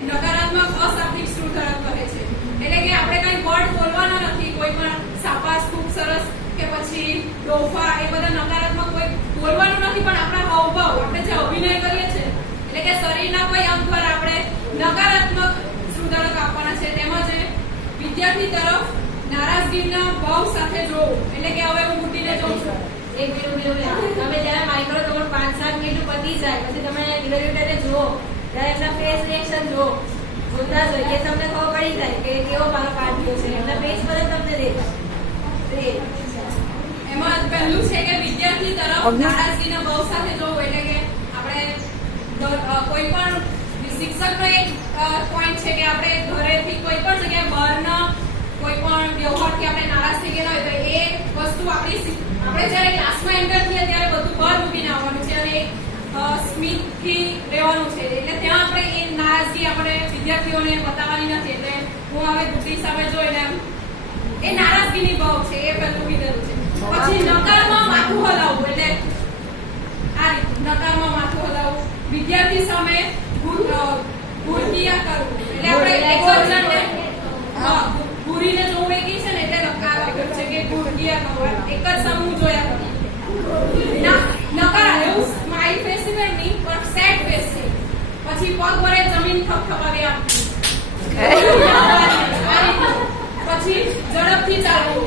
નકારાત્મક અશાબ્દિક શ્રુતળક કહે છે. એટલે કે આપણે કઈ વર્ડ બોલવાના નથી, કોઈ પણ સાપાસ, ખૂબ સરસ કે પછી ડોફા, એ બધા નકારાત્મક કોઈ બોલવાનું નથી, પણ આપણા હાવભાવ, આપણે જે અભિનય કરીએ છીએ એટલે કે શરીરના કોઈ અંગ પર આપણે નકારાત્મક શ્રુતળક આપવાના છે. તેમજ વિદ્યાર્થી તરફ નારાજગીના ભાવ સાથે જોવું. એટલે કે હવે હું મૂટીને જોઉં છું, એક મિનિટ તમે જ્યારે માઇક્રો તમારું 5-7 મિનિટ પતી જાય પછી તમે ઇવેલ્યુએટરને જુઓ, ત્યારે એમના ફેસ રિએક્શન જુઓ, જોતા જ હોય કે તમને ખબર પડી જાય કે કેવો મારો પાઠ ગયો છે. એમના ફેસ પર તમને દેખાય. એમાં પહેલું છે કે વિદ્યાર્થી તરફ નારાજગીના ભાવ સાથે જોવું. એટલે કે આપણે કોઈ પણ શિક્ષકનો એક પોઈન્ટ છે કે આપણે ઘરેથી કોઈ પણ જગ્યાએ બહારના કોઈ પણ વ્યવહારથી આપણે નારાજ થઈ ગયા હોય તો એ વસ્તુ આપણે જ્યારે ક્લાસમાં એન્ટર થઈએ ત્યારે બધું બહાર મૂકીને આવવાનું છે અને સ્મિતથી રહેવાનું છે. એટલે ત્યાં આપણે એ નારાજગી આપણે વિદ્યાર્થીઓને બતાવવાની નથી. એટલે હું હવે દૂધી સામે જોઈને એ નારાજગીની ભાવ છે એ પહેલું કીધેલું છે. પછી નકારમાં માથું હલાવવું. એટલે આ રીતે નકારમાં માથું હલાવવું. વિદ્યાર્થી સામે ભૂરકિયા કરવું. એટલે આપણે એક જ જણને ભૂરીને જોવું એક છે ને, એટલે નકાર છે કે ભૂરકિયા કરવું. એક જ સમૂહ જોયા કરીએ. નકાર એવું સ્માઈલ ફેસ નહીં, પણ સેડ ફેસ છે. પછી પગ વડે જમીન થપથપાવી આપવી. પછી ઝડપથી ચાલવું.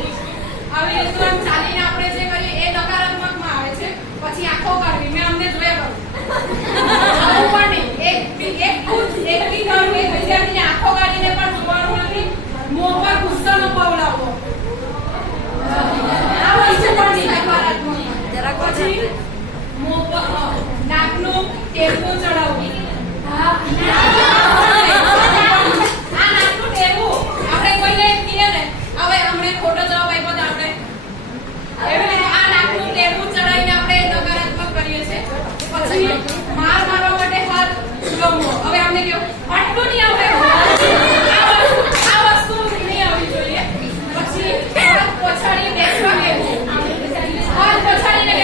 આવી રીતે ચાલીને આપણે જે કરીએ એ નકારાત્મકમાં આવે છે. પછી આંખો કાઢવી. મેં અમને જોયા કરું એક વિદ્યાર્થીને આંખો કાઢીને પણ જોવાનું નથી. મોં પર ગુસ્સાનો પવલાવવો. આ વસ્તુ પણ નકારાત્મક. પછી મોં પર નાકનું ટેરવું ચડાવવું. આ નાકનું ટેરવું આપણે કોઈને કહીએ ને, હવે હમણે ખોટો જવાબ આપ્યો તો આપણે એવી રીતે આ નાકનું ટેરવું ચડાવીને આપણે નકારાત્મક કરીએ છીએ. પછી માર મારવા માટે હાથ ગમવો. હવે અમને કેવું આટલું નહીં આવે, આ વસ્તુ નહીં આવવી જોઈએ. પછી હાથ પછાડી બેસવા દેવું. હાથ પછાડીને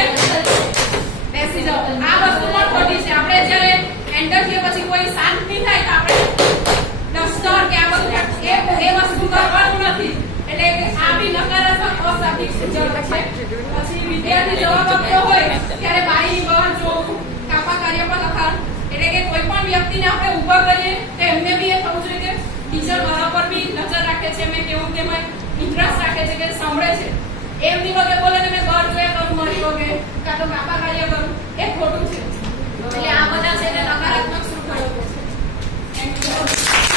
બેસી જાઓ. આ વસ્તુ પણ ખોટી છે. આપણે જ્યારે એન્ટર થઈએ પછી કોઈ શાંત નહીં થાય તો આપણે ડસ્ટર કે આ બધું એ વસ્તુ કરવાનું નથી. એટલે આ બી નકારાત્મક અશાબ્દિક સૂચક છે. પછી વિદ્યાર્થી જવાબ આપતો હોય ત્યારે બારીની બહાર જોવું. કાપા કાર્ય પર લખાણ. એટલે કે કોઈ પણ વ્યક્તિને આપણે ઊભા કરીએ તો એમને બી એ થવું જોઈએ કે ટીચર મારા પર બી નજર રાખે છે, મેં કેવું તેમાં ઇન્ટરેસ્ટ રાખે છે કે સાંભળે છે. એમની વગર બોલે ને મેં ઘર જોયા કરું મારી વગર, કાં તો કાપા કાર્ય કરું, એ ખોટું છે. એટલે આ બધા છે તે નકારાત્મક શ્રુતળકો છે.